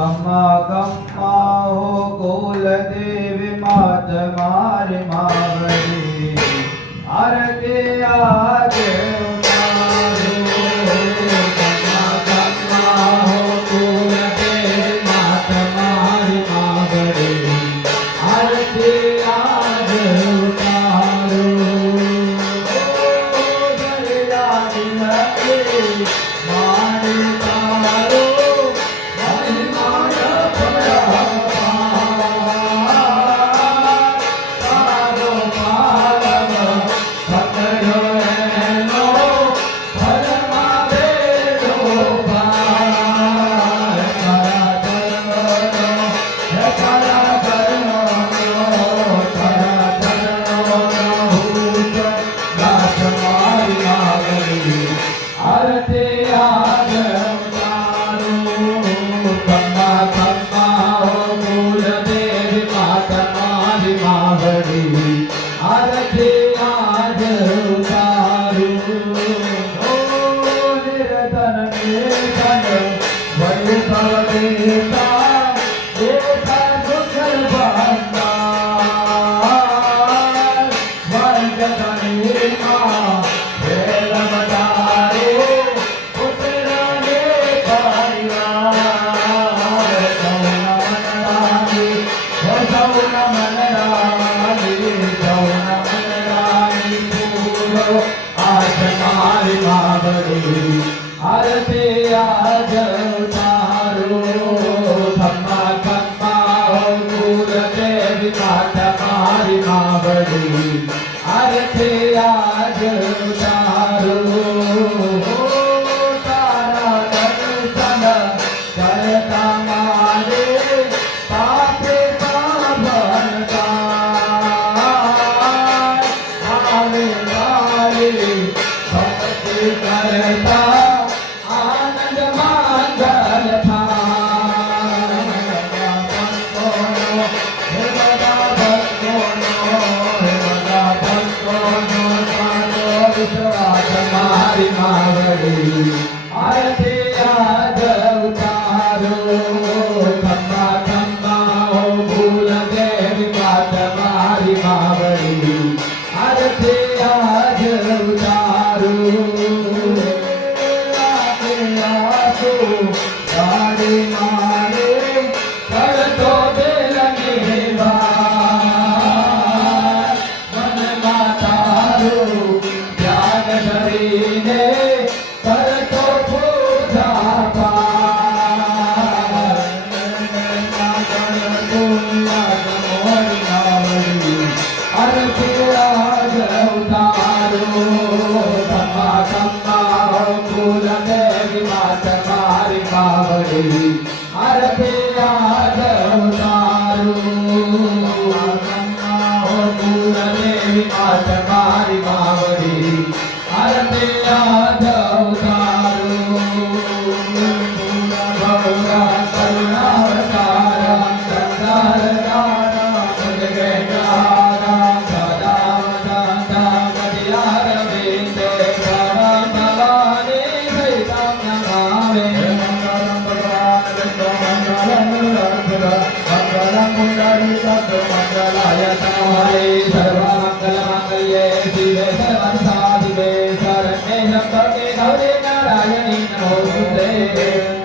खम्मा खम्मा हो कुल देवी मात मारी मावड़ी आरती आज उतारो। खम्मा खम्मा हो कुल देवी मात मारी मावड़ी आरती आज उतारो। दरियानी नदी मारी तारो आरती आज उतारो। खम्मा खम्मा हो कुल देवी माता मारी मावड़ी आरती आज उतारो। तारा दर्शन करता मारे पापे पावन का आवे वाले भक्ति करता मारी मावड़ी आरती आज उतारो। खम्मा खम्मा हो फूल देवी मात मारी मावड़ी आरती आज उतारो। गाड़ी मारे कर तो दिल मन मातारो धरीने कर तो पूजा आरती आज उतारो। खम्मा खम्मा हो फूल देवी मात मारी मावड़ी आरती आज उतारो। खम्मा हो फूल देवी मात मारी मावड़ी आरती आज उतारो। गौरा करुणावतारा संसार दाना मुझे ज्ञाना सदा वदंता मदियार विंदे भगवान भवानी सहितं नमामि। मंगलं भगवान् विष्णु मंगलं गरुडध्वज मंगलं पुंडरीकाक्ष मंगलाय तनोहरे सर्वमंगलमांगल्ये शिवे सर्वार्थसाधिके शरण्ये त्र्यंबके गौरी नारायणी नमोस्तुते।